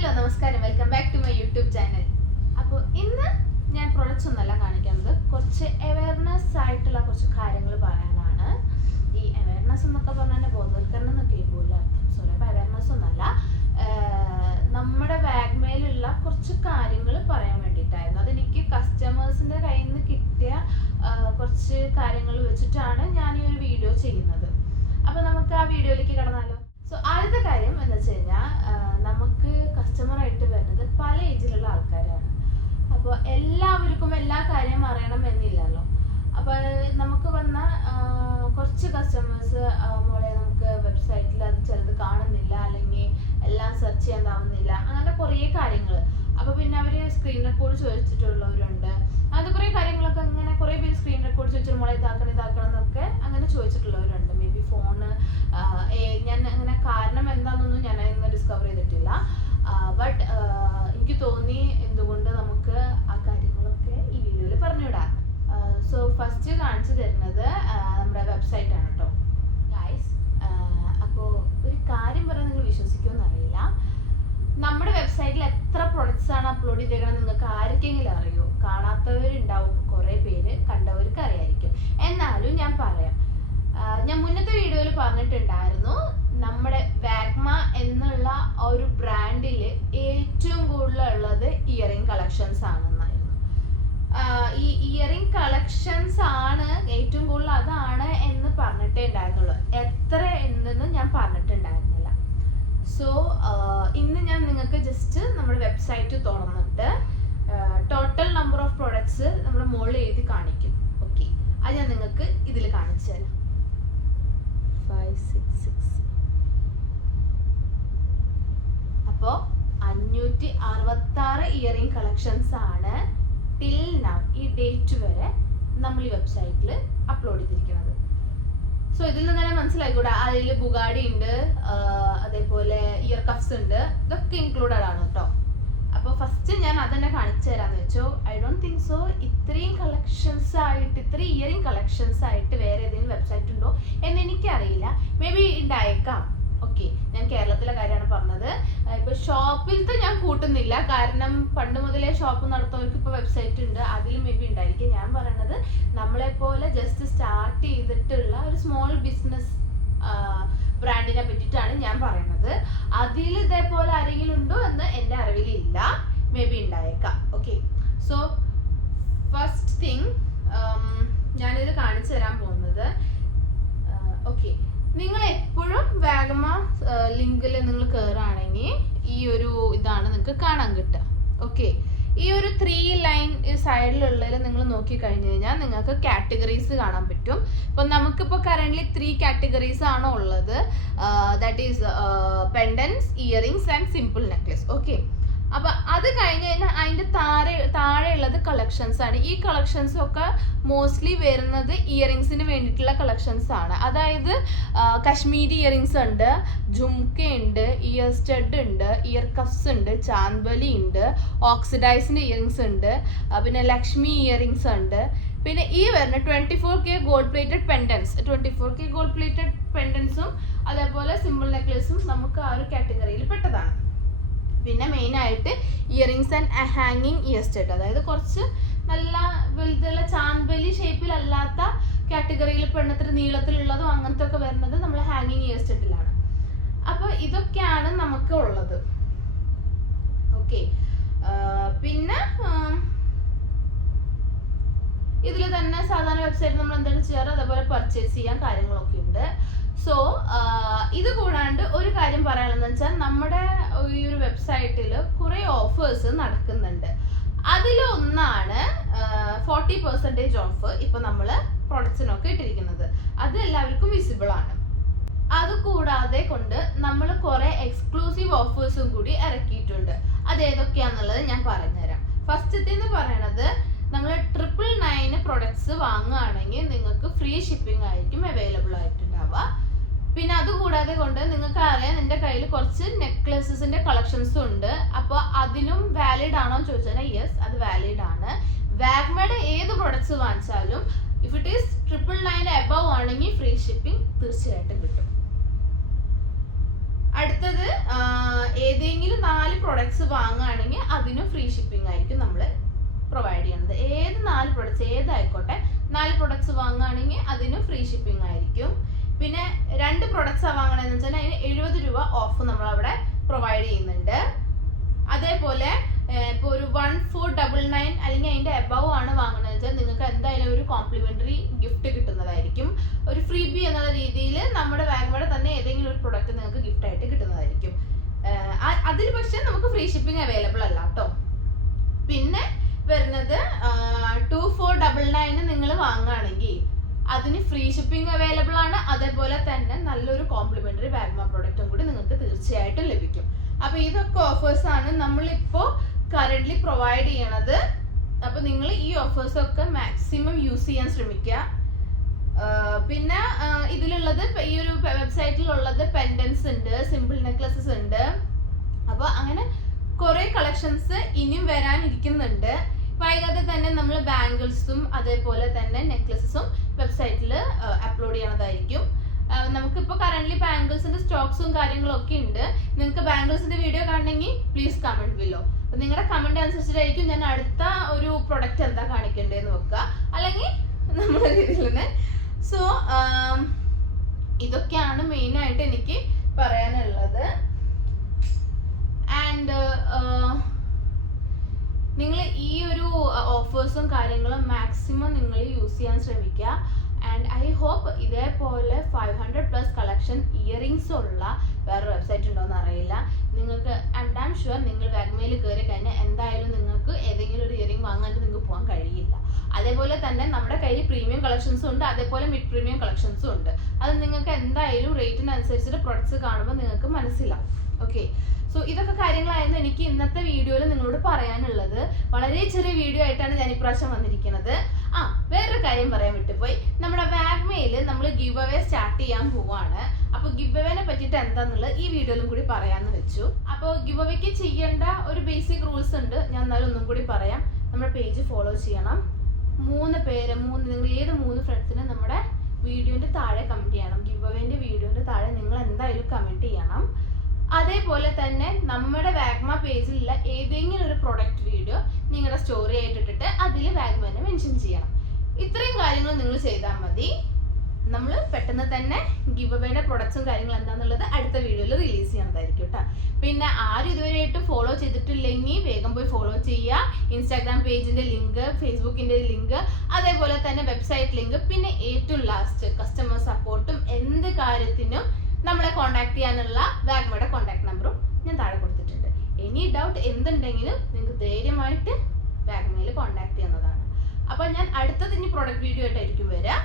Hello നമസ്കാരം, welcome back to my YouTube channel. അപ്പോൾ ഇന്ന് ഞാൻ പ്രൊഡക്ട്സ് ഒന്നല്ല കാണിക്കുന്നത്, കുറച്ച് അവയർനെസ് ആയിട്ടുള്ള കുറച്ച് കാര്യങ്ങൾ പറയാനാണ്. ഈ അവയർനെസ് എന്നൊക്കെ പറഞ്ഞാൽ ബോധവൽക്കരണം എന്നൊക്കെ കേൾക്കില്ല അർത്ഥം. സോറി, അപ്പോൾ അവയർനെസ് ഒന്നല്ല, നമ്മുടെ വാഗ്മയിലുള്ള കുറച്ച് കാര്യങ്ങൾ പറയാൻ വേണ്ടിയിട്ടായിരുന്നു. അതെനിക്ക് കസ്റ്റമേഴ്സിൻ്റെ കയ്യിൽ നിന്ന് കിട്ടിയ കുറച്ച് കാര്യങ്ങൾ വെച്ചിട്ടാണ് ഞാൻ ഈ ഒരു വീഡിയോ ചെയ്യുന്നത്. അപ്പോൾ നമുക്ക് ആ വീഡിയോയിലേക്ക് കടന്നാലോ. സോ ആദ്യത്തെ കാര്യം എന്ന് വെച്ച് കഴിഞ്ഞാൽ, നമുക്ക് കസ്റ്റമറായിട്ട് വരുന്നത് പല ഏജിലുള്ള ആൾക്കാരാണ്. അപ്പോൾ എല്ലാവർക്കും എല്ലാ കാര്യം അറിയണം എന്നില്ലല്ലോ. അപ്പോൾ നമുക്ക് വന്ന കുറച്ച് കസ്റ്റമേഴ്സ് മോളെ നമുക്ക് വെബ്സൈറ്റിൽ അത് ചിലത് കാണുന്നില്ല, അല്ലെങ്കിൽ എല്ലാം സെർച്ച് ചെയ്യാനാവുന്നില്ല, അങ്ങനെ കുറേ കാര്യങ്ങൾ. അപ്പോൾ പിന്നെ അവർ സ്ക്രീൻ റെക്കോർഡ് ചോദിച്ചിട്ടുള്ളവരുണ്ട്. അങ്ങനത്തെ കുറേ കാര്യങ്ങളൊക്കെ ഇങ്ങനെ കുറേ പേര് സ്ക്രീൻ റെക്കോർഡ് ചോദിച്ചിട്ട് മോളെ ഇതാക്കണം എന്നൊക്കെ അങ്ങനെ ചോദിച്ചിട്ടുള്ളവരുണ്ട്. മേ ബി ഫോണ് ഞാൻ അങ്ങനെ കാരണം എന്താണെന്നൊന്നും ഞാൻ ഇന്ന് ഡിസ്കവർ ചെയ്തിട്ടില്ല. ബട്ട് എനിക്ക് തോന്നി എന്തുകൊണ്ട് നമുക്ക് ആ കാര്യങ്ങളൊക്കെ ഈ വീഡിയോയിൽ പറഞ്ഞുവിടാം. സോ ഫസ്റ്റ് കാണിച്ചു തരുന്നത് നമ്മുടെ വെബ്സൈറ്റ് ആണ് കേട്ടോ ഗൈസ്. അപ്പോൾ ഒരു കാര്യം പറയാൻ നിങ്ങൾ വിശ്വസിക്കുമെന്ന് അറിയില്ല, നമ്മുടെ വെബ്സൈറ്റിൽ എത്ര പ്രൊഡക്ട്സ് ആണ് അപ്ലോഡ് ചെയ്തേക്കണം നിങ്ങൾക്ക് ആർക്കെങ്കിലും അറിയോ? കാണാത്തവരുണ്ടാവും, കുറേ പേര്, കണ്ടവർക്ക് അറിയായിരിക്കും. എന്നാലും ഞാൻ പറയാം. ഞാൻ മുന്നത്തെ വീഡിയോയിൽ പറഞ്ഞിട്ടുണ്ടായിരുന്നു, നമ്മുടെ വാഗ്മ എന്നുള്ള ഒരു ബ്രാൻഡിൽ ഏറ്റവും കൂടുതലുള്ളത് ഇയറിംഗ് കളക്ഷൻസ് ആണെന്നായിരുന്നു. ഈ ഇയറിംഗ് കളക്ഷൻസ് ആണ് ഏറ്റവും കൂടുതൽ, അതാണ് എന്ന് പറഞ്ഞിട്ടേ ഉണ്ടായിരുന്നുള്ളൂ. എത്ര എന്തെന്ന് ഞാൻ പറഞ്ഞിട്ടുണ്ടായിരുന്നില്ല. സോ ഇന്ന് ഞാൻ നിങ്ങൾക്ക് ജസ്റ്റ് നമ്മുടെ വെബ്സൈറ്റ് തുറന്നിട്ട് ടോട്ടൽ നമ്പർ ഓഫ് പ്രൊഡക്ട്സ് നമ്മുടെ മുകളിൽ എഴുതി കാണിക്കും. ഓക്കെ, അത് ഞാൻ നിങ്ങൾക്ക് ഇതിൽ കാണിച്ചു തരാം. 566. അപ്പോൾ 566 ഇയറിംഗ് കളക്ഷൻസ് ആണ് ടിൽ നൗ, ഈ ഡേറ്റ് വരെ നമ്മൾ ഈ വെബ്സൈറ്റിൽ അപ്ലോഡ് ചെയ്തിരിക്കുന്നത്. സോ ഇതിൽ നിന്ന് തന്നെ മനസ്സിലായിക്കൂടാ, അതിൽ ബുഗാഡി ഉണ്ട്, അതേപോലെ ഇയർ കഫ്സ് ഉണ്ട്, ഇതൊക്കെ ഇൻക്ലൂഡഡ് ആണ് കേട്ടോ. അപ്പോൾ ഫസ്റ്റ് ഞാൻ അതന്നെ കാണിച്ചു തരാമെന്ന് വെച്ചോ. ഐ ഡോണ്ട് തിങ്ക് സോ ഇത്രയും കളക്ഷൻസ് ആയിട്ട്, ഇത്രയും ഇയറിംഗ് കളക്ഷൻസ് ആയിട്ട് വേറെ ഏതെങ്കിലും വെബ്സൈറ്റ് ഉണ്ടോ എന്ന് എനിക്കറിയില്ല. മേ ബി ഉണ്ടായേക്കാം. ഓക്കെ, ഞാൻ കേരളത്തിലെ കാര്യമാണ് പറഞ്ഞത്. ഇപ്പോൾ ഷോപ്പിലത്തെ ഞാൻ കൂട്ടുന്നില്ല, കാരണം പണ്ട് മുതലേ ഷോപ്പ് നടത്തുന്നവർക്ക് ഇപ്പോൾ വെബ്സൈറ്റ് ഉണ്ട്, അതിൽ മേ ബി ഉണ്ടായിരിക്കും. ഞാൻ പറയണത് നമ്മളെപ്പോലെ ജസ്റ്റ് സ്റ്റാർട്ട് ചെയ്തിട്ടുള്ള ഒരു സ്മോൾ ബിസിനസ് ബ്രാൻഡിനെ പറ്റിയിട്ടാണ് ഞാൻ പറയുന്നത്. അതിൽ ഇതേപോലെ ആരെങ്കിലും ഉണ്ടോ എന്ന് എൻ്റെ അറിവിലില്ല, മേ ബി ഉണ്ടായേക്കാം. ഓക്കെ, സോ ഫസ്റ്റ് തിങ് ഞാനിത് കാണിച്ചു തരാൻ പോകുന്നത്. ഓക്കെ, നിങ്ങൾ എപ്പോഴും വാഗ്മ ലിങ്കിൽ നിങ്ങൾ കയറുകയാണെങ്കിൽ ഈ ഒരു ഇതാണ് നിങ്ങൾക്ക് കാണാൻ കിട്ടുക. ഓക്കെ, ഈ ഒരു 3 ലൈൻ സൈഡിലുള്ളതിൽ നിങ്ങൾ നോക്കി കഴിഞ്ഞു കഴിഞ്ഞാൽ നിങ്ങൾക്ക് കാറ്റഗറീസ് കാണാൻ പറ്റും. ഇപ്പം നമുക്കിപ്പോൾ കറൻ്റ്ലി 3 കാറ്റഗറീസ് ആണ് ഉള്ളത്. That is pendants, earrings and simple necklace. Okay, അപ്പം അത് കഴിഞ്ഞ് കഴിഞ്ഞാൽ അതിൻ്റെ താഴെയുള്ളത് കളക്ഷൻസ് ആണ്. ഈ കളക്ഷൻസ് ഒക്കെ മോസ്റ്റ്ലി വരുന്നത് ഇയറിങ്സിന് വേണ്ടിയിട്ടുള്ള കളക്ഷൻസ് ആണ്. അതായത് കശ്മീരി ഇയറിങ്സ് ഉണ്ട്, ജുംക്ക ഉണ്ട്, ഇയർ സ്റ്റഡ് ഉണ്ട്, ഇയർ കഫ്സ് ഉണ്ട്, ചാന്ദബലി ഉണ്ട്, ഓക്സിഡൈസ്ഡ് ഇയറിങ്സ് ഉണ്ട്, പിന്നെ ലക്ഷ്മി ഇയറിങ്സ് ഉണ്ട്. പിന്നെ ഈ വരുന്ന 24K gold plated pendants, 24K gold plated പെൻഡൻസും അതേപോലെ സിമ്പിൾ നെക്ലേസും നമുക്ക് ആ ഒരു കാറ്റഗറിയിൽ പെട്ടതാണ്. പിന്നെ മെയിനായിട്ട് ഇയറിങ്സ് ആൻഡ് ഹാങ്ങിങ് ഇയർ സ്റ്റഡ്, അതായത് കുറച്ച് നല്ല വലുതുള്ള ചാന്ദബലി ഷേപ്പിലല്ലാത്ത കാറ്റഗറിയിൽ പെണ്ണത്തിന് നീളത്തിലുള്ളതും അങ്ങനത്തെ ഒക്കെ വരുന്നത് നമ്മൾ ഹാങ്ങിങ് ഇയർ സ്റ്റഡിലാണ്. അപ്പോൾ ഇതൊക്കെയാണ് നമുക്ക് ഉള്ളത്. ഓക്കെ, പിന്നെ ഇതിൽ തന്നെ സാധാരണ വെബ്സൈറ്റ് നമ്മൾ എന്താണ് ചെയ്യാറ്, അതേപോലെ പർച്ചേസ് ചെയ്യാൻ കാര്യങ്ങളൊക്കെ ഉണ്ട്. സോ ഇത് കൂടാണ്ട് ഒരു കാര്യം പറയാനുള്ളതെന്ന് വെച്ചാൽ, നമ്മുടെ ഈ ഒരു വെബ്സൈറ്റിൽ കുറേ ഓഫേഴ്സ് നടക്കുന്നുണ്ട്. അതിലൊന്നാണ് 40% ഓഫ് ഇപ്പോൾ നമ്മൾ പ്രൊഡക്ട്സിനൊക്കെ ഇട്ടിരിക്കുന്നത്. അത് എല്ലാവർക്കും വിസിബിൾ ആണ്. അതുകൂടാതെ കൊണ്ട് നമ്മൾ കുറേ എക്സ്ക്ലൂസീവ് ഓഫേഴ്സും കൂടി ഇറക്കിയിട്ടുണ്ട്. അത് ഏതൊക്കെയാണെന്നുള്ളത് ഞാൻ പറഞ്ഞുതരാം. ഫസ്റ്റത്തെ എന്ന് പറയണത്, നമ്മൾ 999 പ്രൊഡക്ട്സ് വാങ്ങുകയാണെങ്കിൽ നിങ്ങൾക്ക് ഫ്രീ ഷിപ്പിംഗ് ആയിരിക്കും അവൈലബിൾ ആയിട്ടുണ്ടാവുക. പിന്നെ അതുകൂടാതെ കൊണ്ട് നിങ്ങൾക്ക് അറിയാം, എൻ്റെ കയ്യിൽ കുറച്ച് നെക്ലസസിൻ്റെ കളക്ഷൻസും ഉണ്ട്. അപ്പോൾ അതിനും വാലിഡ് ആണോ എന്ന് ചോദിച്ചാൽ യെസ്, അത് വാലിഡ് ആണ്. വാഗ്മയുടെ ഏത് പ്രൊഡക്ട്സ് വാങ്ങിച്ചാലും ഇഫ് ഇറ്റ് ഈസ് 999 എബവ് ആണെങ്കിൽ ഫ്രീ ഷിപ്പിംഗ് തീർച്ചയായിട്ടും കിട്ടും. അടുത്തത് ഏതെങ്കിലും 4 പ്രൊഡക്ട്സ് വാങ്ങുകയാണെങ്കിൽ അതിനും ഫ്രീ ഷിപ്പിംഗ് ആയിരിക്കും നമ്മൾ പ്രൊവൈഡ് ചെയ്യുന്നത്. ഏത് 4 പ്രൊഡക്ട്സ് ഏതായിക്കോട്ടെ, 4 പ്രൊഡക്ട്സ് വാങ്ങുകയാണെങ്കിൽ അതിനും ഫ്രീ ഷിപ്പിംഗ് ആയിരിക്കും. പിന്നെ 2 പ്രൊഡക്ട്സാണ് വാങ്ങണമെന്ന് വെച്ചാൽ അതിന് 70 രൂപ ഓഫ് നമ്മളവിടെ പ്രൊവൈഡ് ചെയ്യുന്നുണ്ട്. അതേപോലെ ഇപ്പോൾ ഒരു 1499 അല്ലെങ്കിൽ അതിൻ്റെ എബവ് ആണ് വാങ്ങുന്നത് വെച്ചാൽ നിങ്ങൾക്ക് എന്തായാലും ഒരു കോംപ്ലിമെൻ്ററി ഗിഫ്റ്റ് കിട്ടുന്നതായിരിക്കും. ഒരു ഫ്രീ ബി എന്നുള്ള രീതിയിൽ നമ്മുടെ വാഗ്മയുടെ തന്നെ ഏതെങ്കിലും ഒരു പ്രൊഡക്റ്റ് നിങ്ങൾക്ക് ഗിഫ്റ്റ് ആയിട്ട് കിട്ടുന്നതായിരിക്കും. അതിൽ പക്ഷേ നമുക്ക് ഫ്രീ ഷിപ്പിംഗ് അവൈലബിൾ അല്ല കേട്ടോ. പിന്നെ വരുന്നത് 2499 നിങ്ങൾ വാങ്ങുകയാണെങ്കിൽ അതിന് ഫ്രീ ഷിപ്പിംഗ് അവൈലബിൾ ആണ്. അതേപോലെ തന്നെ നല്ലൊരു കോംപ്ലിമെൻ്ററി വാഗ്മ പ്രൊഡക്റ്റും കൂടി നിങ്ങൾക്ക് തീർച്ചയായിട്ടും ലഭിക്കും. അപ്പോൾ ഇതൊക്കെ ഓഫേഴ്സാണ് നമ്മളിപ്പോൾ കറൻ്റ്ലി പ്രൊവൈഡ് ചെയ്യണത്. അപ്പോൾ നിങ്ങൾ ഈ ഓഫേഴ്സൊക്കെ മാക്സിമം യൂസ് ചെയ്യാൻ ശ്രമിക്കുക. പിന്നെ ഇതിലുള്ളത് ഈ ഒരു വെബ്സൈറ്റിലുള്ളത് പെൻഡൻസ് ഉണ്ട്, സിമ്പിൾ നെക്ലസസ് ഉണ്ട്. അപ്പോൾ അങ്ങനെ കുറേ കളക്ഷൻസ് ഇനിയും വരാനിരിക്കുന്നുണ്ട്. വൈകാതെ തന്നെ നമ്മൾ ബാംഗിൾസും അതേപോലെ തന്നെ നെക്ലസസും വെബ്സൈറ്റിൽ അപ്ലോഡ് ചെയ്യണതായിരിക്കും. നമുക്കിപ്പോൾ കറൻ്റ്ലി ബാംഗിൾസിൻ്റെ സ്റ്റോക്സും കാര്യങ്ങളൊക്കെ ഉണ്ട്. നിങ്ങൾക്ക് ബാംഗിൾസിൻ്റെ വീഡിയോ കാണണമെങ്കിൽ പ്ലീസ് കമൻറ്റ് ബിലോ. അപ്പോൾ നിങ്ങളുടെ കമൻറ്റ് അനുസരിച്ചിട്ടായിരിക്കും ഞാൻ അടുത്ത ഒരു പ്രൊഡക്റ്റ് എന്താ കാണിക്കേണ്ടതെന്ന് വെക്കുക, അല്ലെങ്കിൽ നമ്മുടെ രീതിയിൽ തന്നെ. സോ ഇതൊക്കെയാണ് മെയിനായിട്ട് എനിക്ക് പറയാനുള്ളത്. ആൻഡ് നിങ്ങൾ ഈ ഒരു ഓഫേഴ്സും കാര്യങ്ങളും മാക്സിമം നിങ്ങൾ യൂസ് ചെയ്യാൻ ശ്രമിക്കുക. ആൻഡ് ഐ ഹോപ്പ് ഇതേപോലെ 500+ കളക്ഷൻ ഇയറിങ്സ് ഉള്ള വേറെ വെബ്സൈറ്റ് ഉണ്ടോയെന്ന് അറിയില്ല നിങ്ങൾക്ക്. ആൻഡ് ഐ ആം ഷുവർ നിങ്ങൾ വാഗ്മയിൽ കയറി കഴിഞ്ഞാൽ എന്തായാലും നിങ്ങൾക്ക് ഏതെങ്കിലും ഒരു ഇയറിംഗ് വാങ്ങാണ്ട് നിങ്ങൾക്ക് പോകാൻ കഴിയില്ല. അതേപോലെ തന്നെ നമ്മുടെ കയ്യിൽ പ്രീമിയം കളക്ഷൻസും ഉണ്ട്, അതേപോലെ മിഡ് പ്രീമിയം കളക്ഷൻസും ഉണ്ട്. അത് നിങ്ങൾക്ക് എന്തായാലും റേറ്റിനനുസരിച്ചിട്ട് പ്രൊഡക്ട്സ് കാണുമ്പോൾ നിങ്ങൾക്ക് മനസ്സിലാവും. ഓക്കെ, സോ ഇതൊക്കെ കാര്യങ്ങളായിരുന്നു എനിക്ക് ഇന്നത്തെ വീഡിയോയിൽ നിങ്ങളോട് പറയാനുള്ളത്. വളരെ ചെറിയ വീഡിയോ ആയിട്ടാണ് ഞാൻ ഇപ്രാവശ്യം വന്നിരിക്കുന്നത്. വേറൊരു കാര്യം പറയാൻ വിട്ടുപോയി. നമ്മുടെ വാഗ്മയിൽ നമ്മൾ ഗിവ് അവേ സ്റ്റാർട്ട് ചെയ്യാൻ പോവാണ്. അപ്പോൾ ഗിവ് അവേനെ പറ്റിയിട്ട് എന്താണെന്നുള്ളത് ഈ വീഡിയോയിലും കൂടി പറയാമെന്ന് വെച്ചു. അപ്പോൾ ഗിവ് അവേക്ക് ചെയ്യേണ്ട ഒരു ബേസിക് റൂൾസ് ഉണ്ട്, ഞാൻ എന്നാലും ഒന്നും കൂടി പറയാം. നമ്മുടെ പേജ് ഫോളോ ചെയ്യണം. 3 പേര് നിങ്ങൾ ഏത് 3 ഫ്രണ്ട്സിനും നമ്മുടെ വീഡിയോൻ്റെ താഴെ കമൻറ്റ് ചെയ്യണം. ഗിവ് അവേൻ്റെ വീഡിയോൻ്റെ താഴെ നിങ്ങൾ എന്തായാലും കമൻറ്റ് ചെയ്യണം. അതേപോലെ തന്നെ നമ്മുടെ വാഗ്മ പേജിലുള്ള ഏതെങ്കിലും ഒരു പ്രൊഡക്റ്റ് വീഡിയോ നിങ്ങളുടെ സ്റ്റോറി ആയിട്ടിട്ടിട്ട് അതിൽ വാഗ്മനെ മെൻഷൻ ചെയ്യണം. ഇത്രയും കാര്യങ്ങൾ നിങ്ങൾ ചെയ്താൽ മതി. നമ്മൾ പെട്ടെന്ന് തന്നെ ഗിവ് അവേയുടെ പ്രൊഡക്ട്സും കാര്യങ്ങളും എന്താണെന്നുള്ളത് അടുത്ത വീഡിയോയിൽ റിലീസ് ചെയ്യണതായിരിക്കും കേട്ടോ. പിന്നെ ആരും ഇതുവരെയായിട്ടും ഫോളോ ചെയ്തിട്ടില്ലെങ്കിൽ വേഗം പോയി ഫോളോ ചെയ്യുക. ഇൻസ്റ്റാഗ്രാം പേജിൻ്റെ ലിങ്ക്, ഫേസ്ബുക്കിൻ്റെ ലിങ്ക്, അതേപോലെ തന്നെ വെബ്സൈറ്റ് ലിങ്ക്, പിന്നെ ഏറ്റവും ലാസ്റ്റ് കസ്റ്റമർ സപ്പോർട്ടും എന്ത് കാര്യത്തിനും നമ്മളെ കോൺടാക്ട് ചെയ്യാനുള്ള വാഗ്മയുടെ കോൺടാക്ട് നമ്പറും ഞാൻ താഴെ കൊടുത്തിട്ടുണ്ട്. എനി ഡൗട്ട് എന്തുണ്ടെങ്കിലും നിങ്ങൾക്ക് ധൈര്യമായിട്ട് വാഗ്മയിൽ കോൺടാക്ട് ചെയ്യുന്നതാണ്. അപ്പോൾ ഞാൻ അടുത്തത് ഇനി പ്രൊഡക്റ്റ് വീഡിയോ ആയിട്ടായിരിക്കും വരിക.